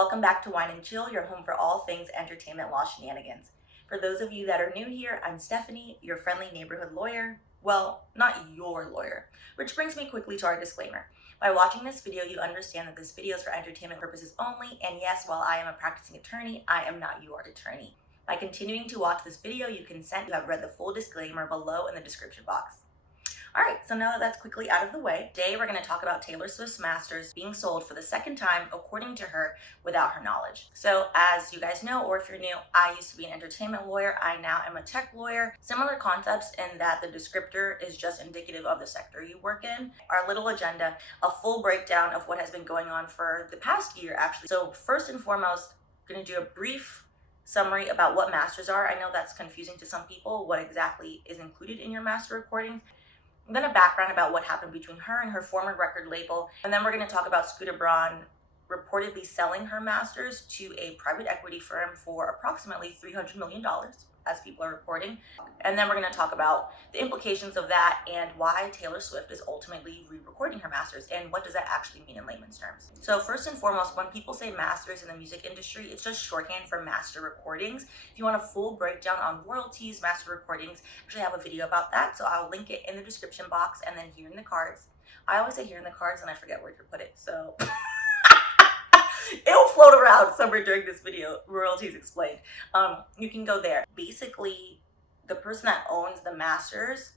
Welcome back to Wine and Chill, your home for all things entertainment law shenanigans. For those of you that are new here, I'm Stephanie, your friendly neighborhood lawyer. Well, not your lawyer, which brings me quickly to our disclaimer. By watching this video, you understand that this video is for entertainment purposes only, and yes, while I am a practicing attorney, I am not your attorney. By continuing to watch this video, you consent to have read the full disclaimer below in the description box. Alright, so now that that's quickly out of the way, today we're going to talk about Taylor Swift's masters being sold for the second time, according to her, without her knowledge. So as you guys know, or if you're new, I used to be an entertainment lawyer. I now am a tech lawyer. Similar concepts in that the descriptor is just indicative of the sector you work in. Our little agenda, a full breakdown of what has been going on for the past year, actually. So first and foremost, I'm going to do a brief summary about what masters are. I know that's confusing to some people, what exactly is included in your master recordings. And then a background about what happened between her and her former record label. And then we're going to talk about Scooter Braun reportedly selling her masters to a private equity firm for approximately $300 million, as people are reporting. And then we're going to talk about the implications of that and why Taylor Swift is ultimately re-recording her masters and what does that actually mean in layman's terms. So first and foremost, when people say masters in the music industry, it's just shorthand for master recordings. If you want a full breakdown on royalties, master recordings, I actually have a video about that, so I'll link it in the description box and then here in the cards. I always say here in the cards and I forget where to put it, so it'll float around somewhere during this video. Royalties explained. You can go there. Basically, the person that owns the masters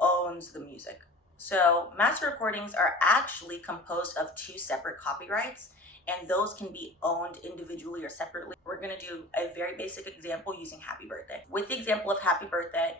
owns the music. So master recordings are actually composed of two separate copyrights, and those can be owned individually or separately. We're going to do a very basic example using Happy Birthday. With the example of Happy Birthday,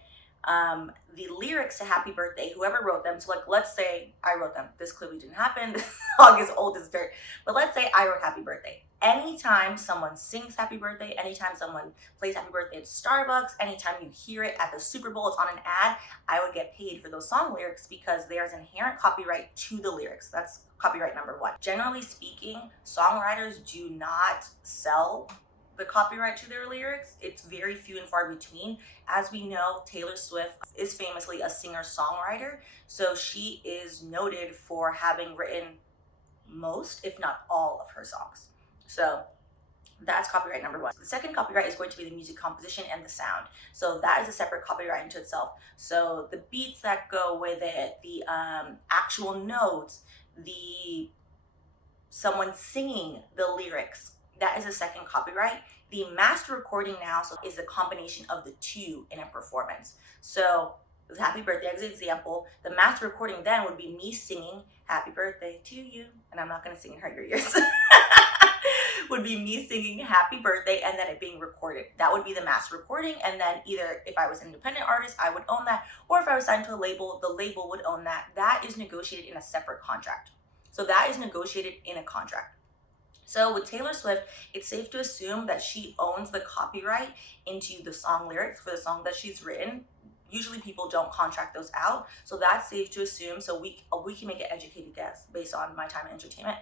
the lyrics to Happy Birthday, whoever wrote them, so like let's say I wrote them. This clearly didn't happen. This song is old as dirt. But let's say I wrote Happy Birthday. Anytime someone sings Happy Birthday, anytime someone plays Happy Birthday at Starbucks, anytime you hear it at the Super Bowl, it's on an ad, I would get paid for those song lyrics because there's inherent copyright to the lyrics. That's copyright number one. Generally speaking, songwriters do not sell the copyright to their lyrics. It's very few and far between. As we know, Taylor Swift is famously a singer-songwriter, so she is noted for having written most, if not all, of her songs. So that's copyright number one. The second copyright is going to be the music composition and the sound. So that is a separate copyright into itself. So the beats that go with it, the actual notes, someone singing the lyrics, that is a second copyright. The master recording now is a combination of the two in a performance. So with Happy Birthday as an example, the master recording then would be me singing Happy Birthday to you, and I'm not going to sing in her ears. Would be me singing Happy Birthday and then it being recorded. That would be the master recording, and then either if I was an independent artist, I would own that, or if I was signed to a label, the label would own that. That is negotiated in a separate contract. So that is negotiated in a contract. So with Taylor Swift, it's safe to assume that she owns the copyright into the song lyrics for the song that she's written. Usually people don't contract those out, so that's safe to assume. So we can make an educated guess based on my time in entertainment.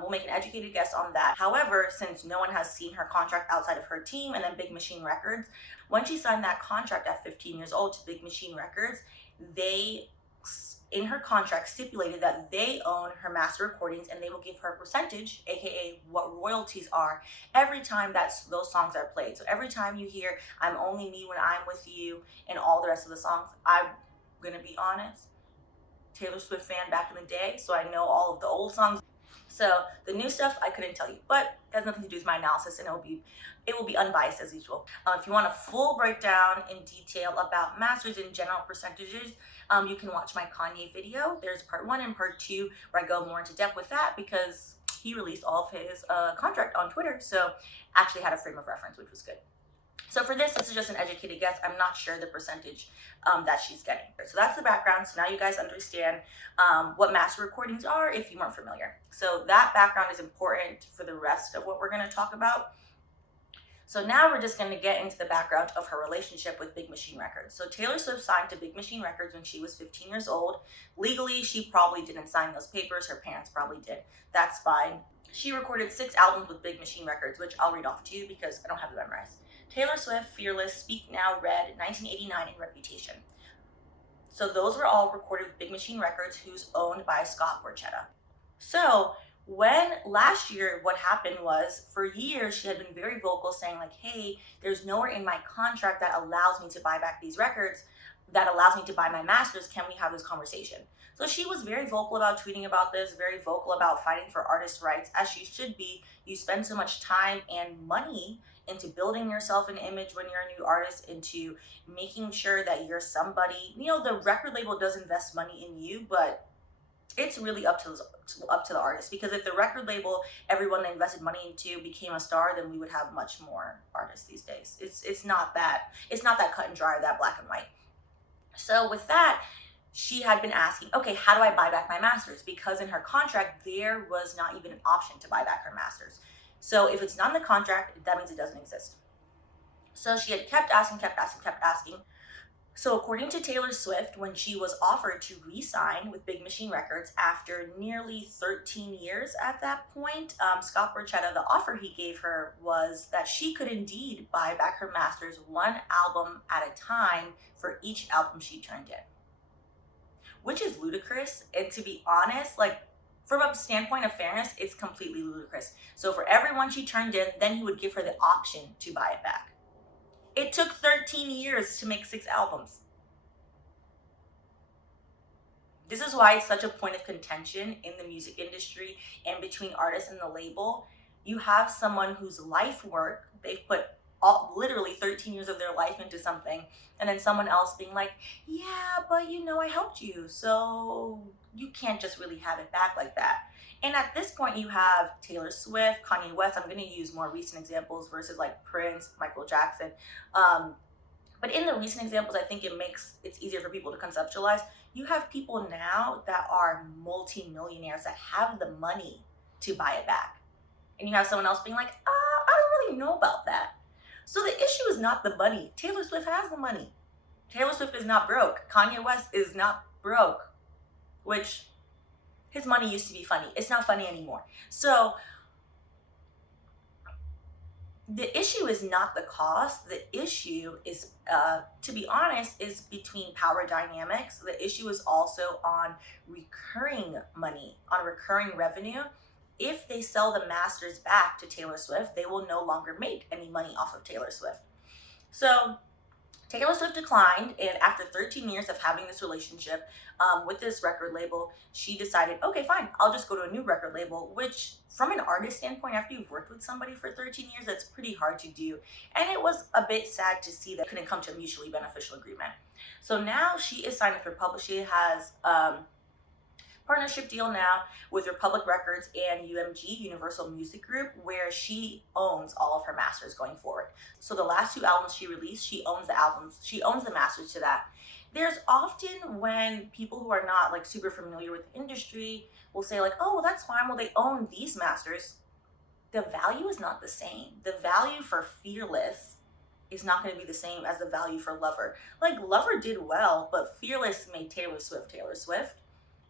We'll make an educated guess on that. However, since no one has seen her contract outside of her team and then Big Machine Records, when she signed that contract at 15 years old to Big Machine Records, they in her contract stipulated that they own her master recordings and they will give her a percentage, aka what royalties are, every time those songs are played. So every time you hear I'm Only Me When I'm With You and all the rest of the songs, I'm gonna be honest, Taylor Swift fan back in the day, so I know all of the old songs. So the new stuff I couldn't tell you, but it has nothing to do with my analysis, and it will be unbiased as usual. If you want a full breakdown in detail about masters and general percentages, you can watch my Kanye video. There's part 1 and part 2 where I go more into depth with that because he released all of his contract on Twitter, so actually had a frame of reference, which was good. So for this is just an educated guess. I'm not sure the percentage that she's getting. So that's the background. So now you guys understand what master recordings are if you weren't familiar. So that background is important for the rest of what we're going to talk about. So now we're just going to get into the background of her relationship with Big Machine Records. So Taylor Swift signed to Big Machine Records when she was 15 years old. Legally, she probably didn't sign those papers. Her parents probably did. That's fine. She recorded 6 albums with Big Machine Records, which I'll read off to you because I don't have them memorized. Taylor Swift, Fearless, Speak Now, Red, 1989, and Reputation. So those were all recorded with Big Machine Records, who's owned by Scott Borchetta. So When last year, what happened was, for years she had been very vocal saying like, hey, there's nowhere in my contract that allows me to buy back these records, that allows me to buy my masters. Can we have this conversation? So she was very vocal about tweeting about this, very vocal about fighting for artists' rights, as she should be. You spend so much time and money into building yourself an image when you're a new artist, into making sure that you're somebody. You know, the record label does invest money in you, but it's really up to the artist, because if the record label, everyone they invested money into, became a star, then we would have much more artists these days. It's not that cut and dry, that black and white. So with that, she had been asking, okay, how do I buy back my masters? Because in her contract, there was not even an option to buy back her masters. So if it's not in the contract, that means it doesn't exist. So she had kept asking, kept asking, kept asking. So according to Taylor Swift, when she was offered to re-sign with Big Machine Records after nearly 13 years at that point, Scott Borchetta, the offer he gave her was that she could indeed buy back her masters one album at a time for each album she turned in. Which is ludicrous, and to be honest, like, from a standpoint of fairness, it's completely ludicrous. So for every one she turned in, then he would give her the option to buy it back. It took 13 years to make 6 albums. This is why it's such a point of contention in the music industry and between artists and the label. You have someone whose life work, they've put literally 13 years of their life into something, and then someone else being like, yeah, but you know, I helped you, so you can't just really have it back like that. And at this point, you have Taylor Swift, Kanye West. I'm going to use more recent examples versus like Prince, Michael Jackson. But in the recent examples, I think it's easier for people to conceptualize. You have people now that are multi-millionaires that have the money to buy it back. And you have someone else being like, I don't really know about that. So the issue is not the money. Taylor Swift has the money. Taylor Swift is not broke. Kanye West is not broke, which his money used to be funny. It's not funny anymore. So the issue is not the cost. The issue is, to be honest, is between power dynamics. The issue is also on recurring money, on recurring revenue. If they sell the masters back to Taylor Swift, they will no longer make any money off of Taylor Swift. So Taylor Swift declined, and after 13 years of having this relationship with this record label, she decided, okay, fine, I'll just go to a new record label, which from an artist standpoint, after you've worked with somebody for 13 years, that's pretty hard to do. And it was a bit sad to see that couldn't come to a mutually beneficial agreement. So now she is signed with Republic. She has partnership deal now with Republic Records and UMG, Universal Music Group, where she owns all of her masters going forward. So the last 2 albums she released, she owns the albums, she owns the masters to that. There's often when people who are not like super familiar with the industry will say like, oh, well, that's fine, well, they own these masters. The value is not the same. The value for Fearless is not going to be the same as the value for Lover. Like, Lover did well, but Fearless made Taylor Swift Taylor Swift.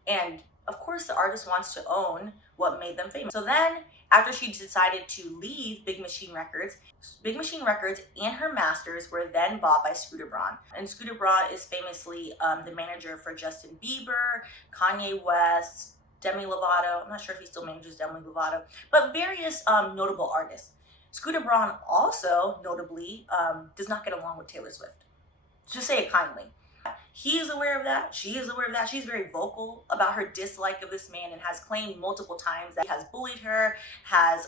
And of course, the artist wants to own what made them famous. So then, after she decided to leave Big Machine Records and her masters were then bought by Scooter Braun. And Scooter Braun is famously the manager for Justin Bieber, Kanye West, Demi Lovato. I'm not sure if he still manages Demi Lovato, but various notable artists. Scooter Braun also, notably, does not get along with Taylor Swift. To say it kindly. He is aware of that. She is aware of that. She's very vocal about her dislike of this man and has claimed multiple times that he has bullied her, has,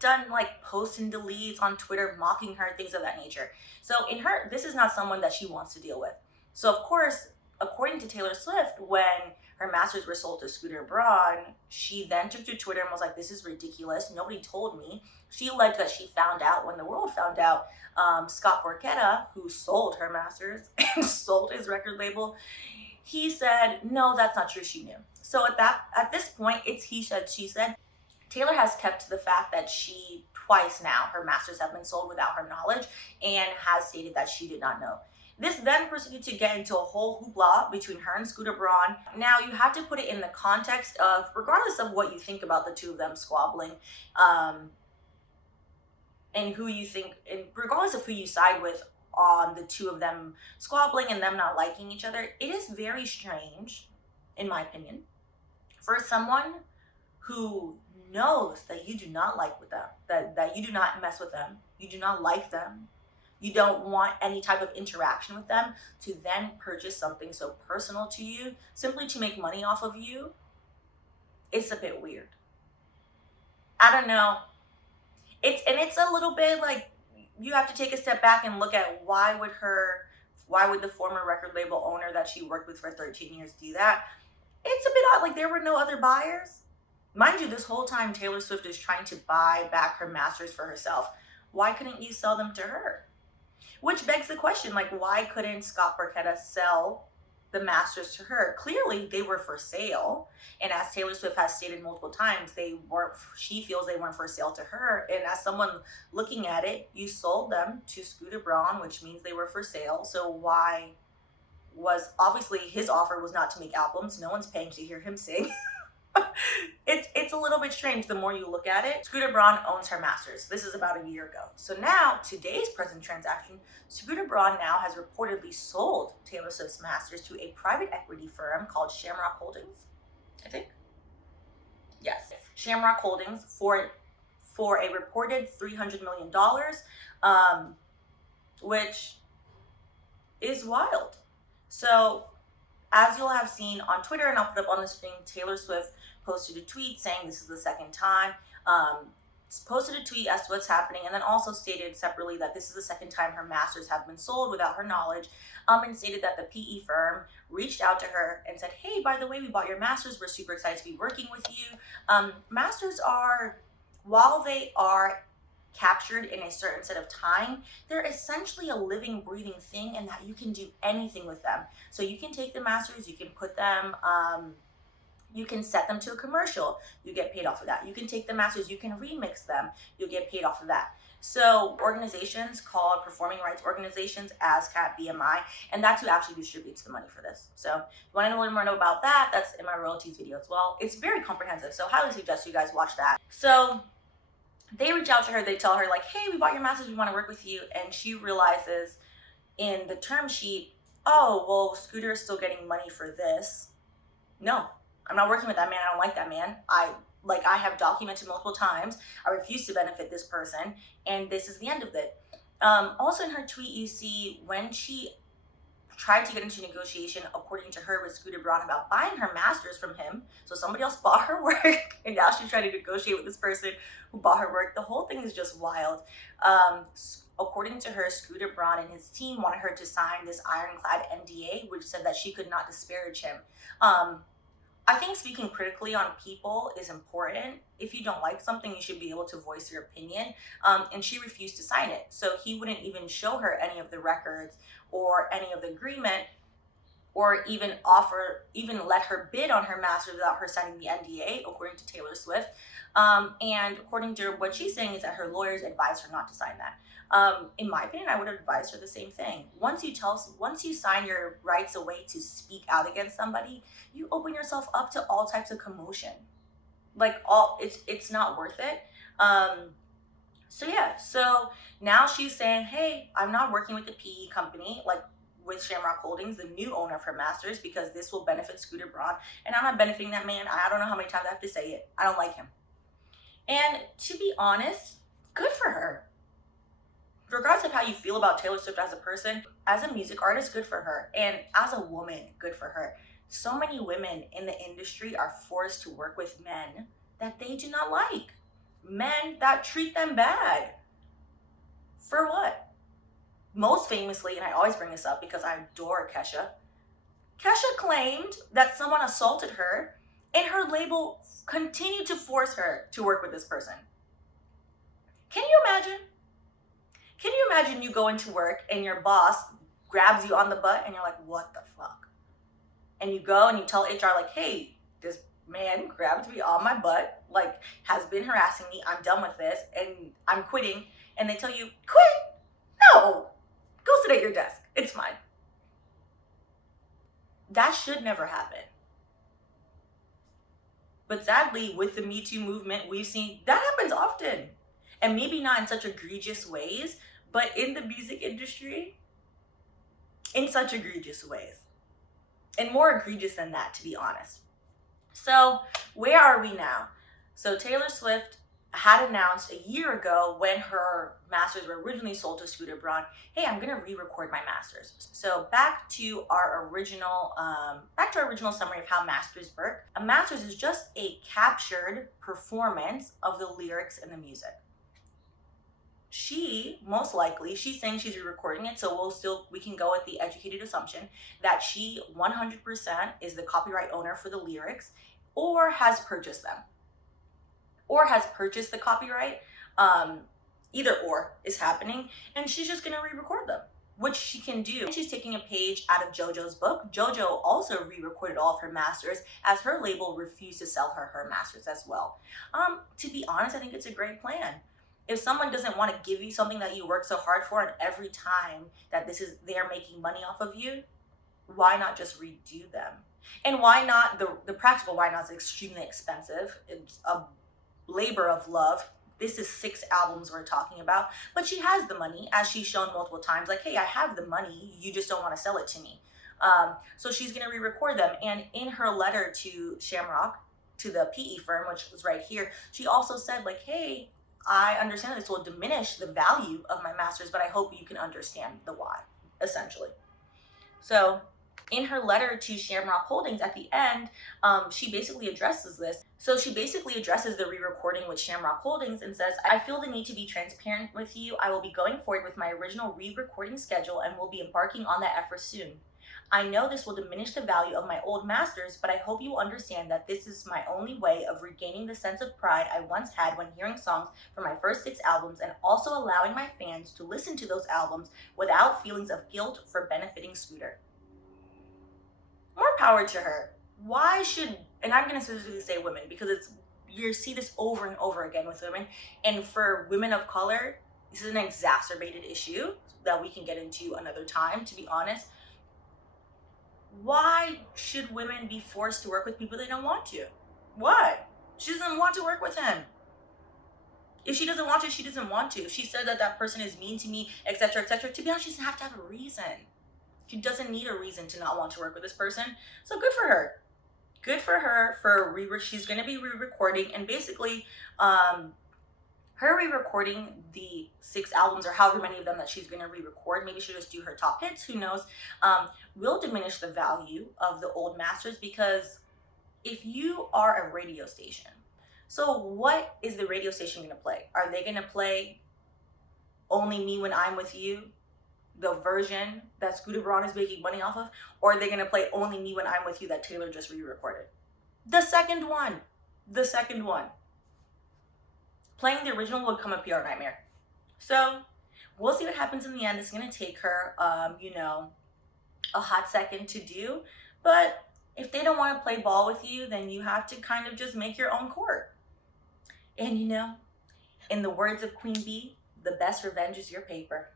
done like posts and deletes on Twitter, mocking her, things of that nature. So this is not someone that she wants to deal with. So of course, according to Taylor Swift, when her masters were sold to Scooter Braun, she then took to Twitter and was like, this is ridiculous. Nobody told me. She alleged that she found out when the world found out. Scott Borchetta, who sold her masters and sold his record label, he said, no, that's not true. She knew. So at this point, it's he said, she said. Taylor has kept to the fact that twice now, her masters have been sold without her knowledge, and has stated that she did not know. This then proceeded to get into a whole hoopla between her and Scooter Braun. Now, you have to put it in the context of, regardless of what you think about the two of them squabbling, and who you think, and regardless of who you side with on the two of them squabbling and them not liking each other, it is very strange, in my opinion, for someone who knows that you do not like with them, that you do not mess with them, you do not like them, you don't want any type of interaction with them, to then purchase something so personal to you simply to make money off of you, it's a bit weird. I don't know. It's a little bit like, you have to take a step back and look at why would the former record label owner that she worked with for 13 years do that? It's a bit odd. Like, there were no other buyers. Mind you, this whole time Taylor Swift is trying to buy back her masters for herself. Why couldn't you sell them to her? Which begs the question, like, why couldn't Scott Barchetta sell the masters to her? Clearly they were for sale, and as Taylor Swift has stated multiple times, she feels they weren't for sale to her. And as someone looking at it, you sold them to Scooter Braun, which means they were for sale. So why was, obviously his offer was not to make albums. No one's paying to hear him sing. It's a little bit strange the more you look at it. Scooter Braun owns her masters. This is about a year ago. So now, today's present transaction, Scooter Braun now has reportedly sold Taylor Swift's masters to a private equity firm called Shamrock Holdings, I think. Yes, Shamrock Holdings for a reported $300 million, which is wild. So, as you'll have seen on Twitter, and I'll put up on the screen, Taylor Swift posted a tweet saying this is the second time. Posted a tweet as to what's happening, and then also stated separately that this is the second time her masters have been sold without her knowledge, and stated that the PE firm reached out to her and said, hey, by the way, we bought your masters. We're super excited to be working with you. Masters are, while they are captured in a certain set of time, they're essentially a living, breathing thing, and that you can do anything with them. So you can take the masters, you can put them, you can set them to a commercial, you get paid off of that. You can take the masters, you can remix them, you'll get paid off of that. So organizations called performing rights organizations, ASCAP, BMI, and that's who actually distributes the money for this. So if you want to learn more about that, that's in my royalties video as well. It's very comprehensive, so highly suggest you guys watch that. So they reach out to her, they tell her like, hey, we bought your masters, we want to work with you. And she realizes in the term sheet, oh, well, Scooter is still getting money for this. No, I'm not working with that man. I don't like that man. I have documented multiple times, I refuse to benefit this person, and this is the end of it. Also in her tweet, you see when she tried to get into negotiation, according to her, with Scooter Braun about buying her masters from him. So somebody else bought her work, and now she's trying to negotiate with this person who bought her work. The whole thing is just wild. According to her, Scooter Braun and his team wanted her to sign this ironclad NDA, which said that she could not disparage him. I think speaking critically on people is important. If you don't like something, you should be able to voice your opinion. And she refused to sign it. So he wouldn't even show her any of the records or any of the agreement, or even let her bid on her masters without her signing the NDA, according to Taylor Swift. And according to what she's saying is that her lawyers advised her not to sign that. In my opinion, I would advise her the same thing. Once you sign your rights away to speak out against somebody, you open yourself up to all types of commotion. It's not worth it. So now she's saying, hey, I'm not working with the PE company, like with Shamrock Holdings, the new owner of her masters, because this will benefit Scooter Braun, and I'm not benefiting that man. I don't know how many times I have to say it. I don't like him. And to be honest, good for her. Regardless of how you feel about Taylor Swift as a person, as a music artist, good for her. And as a woman, good for her. So many women in the industry are forced to work with men that they do not like. Men that treat them bad. For what? Most famously, and I always bring this up because I adore Kesha, Kesha claimed that someone assaulted her, and her label continued to force her to work with this person. Can you imagine? Can you imagine you go into work and your boss grabs you on the butt and you're like, what the fuck? And you go and you tell HR like, hey, this man grabbed me on my butt, like has been harassing me. I'm done with this and I'm quitting. And they tell you, quit? No, go sit at your desk. It's fine. That should never happen. But sadly, with the Me Too movement, we've seen that happens often. And maybe not in such egregious ways, but in the music industry, in such egregious ways. And more egregious than that, to be honest. So where are we now? So Taylor Swift had announced a year ago when her masters were originally sold to Scooter Braun, hey, I'm gonna re-record my masters. So back to our original summary of how masters work. A masters is just a captured performance of the lyrics and the music. She's saying she's re-recording it, so we can go with the educated assumption that she 100% is the copyright owner for the lyrics, or has purchased them, or has purchased the copyright. Either or is happening, and she's just gonna re-record them, which she can do. And she's taking a page out of JoJo's book. JoJo also re-recorded all of her masters, as her label refused to sell her masters as well. To be honest, I think it's a great plan. If someone doesn't want to give you something that you work so hard for, and every time that they're making money off of you, why not just redo them? And why not, the practical why not is extremely expensive. It's a labor of love. This is 6 albums we're talking about, but she has the money, as she's shown multiple times, like, hey, I have the money, you just don't want to sell it to me. So she's going to re-record them. And in her letter to Shamrock, to the PE firm, which was right here, she also said, like, hey, I understand this will diminish the value of my masters, but I hope you can understand the why, essentially. So in her letter to Shamrock Holdings at the end, she basically addresses this. So she basically addresses the re-recording with Shamrock Holdings and says, I feel the need to be transparent with you. I will be going forward with my original re-recording schedule and will be embarking on that effort soon. I know this will diminish the value of my old masters, but I hope you will understand that this is my only way of regaining the sense of pride I once had when hearing songs from my first 6 albums, and also allowing my fans to listen to those albums without feelings of guilt for benefiting Scooter. More power to her. Why should, and I'm going to specifically say women, because you see this over and over again with women, and for women of color, this is an exacerbated issue that we can get into another time, to be honest. Why should women be forced to work with people they don't want to? Why? She doesn't want to work with him. If she doesn't want to, she doesn't want to. If she said that person is mean to me, etc., etc., to be honest, she doesn't have to have a reason. She doesn't need a reason to not want to work with this person. So good for her. Good for her for she's going to be re-recording, and basically her re-recording the 6 albums, or however many of them that she's going to re-record, maybe she'll just do her top hits, who knows, will diminish the value of the old masters. Because if you are a radio station, so what is the radio station going to play? Are they going to play Only Me When I'm With You, the version that Scooter Braun is making money off of? Or are they going to play Only Me When I'm With You that Taylor just re-recorded? The second one. The second one. Playing the original would come a PR nightmare. So we'll see what happens in the end. It's going to take her, a hot second to do. But if they don't want to play ball with you, then you have to kind of just make your own court. And in the words of Queen Bee, the best revenge is your paper.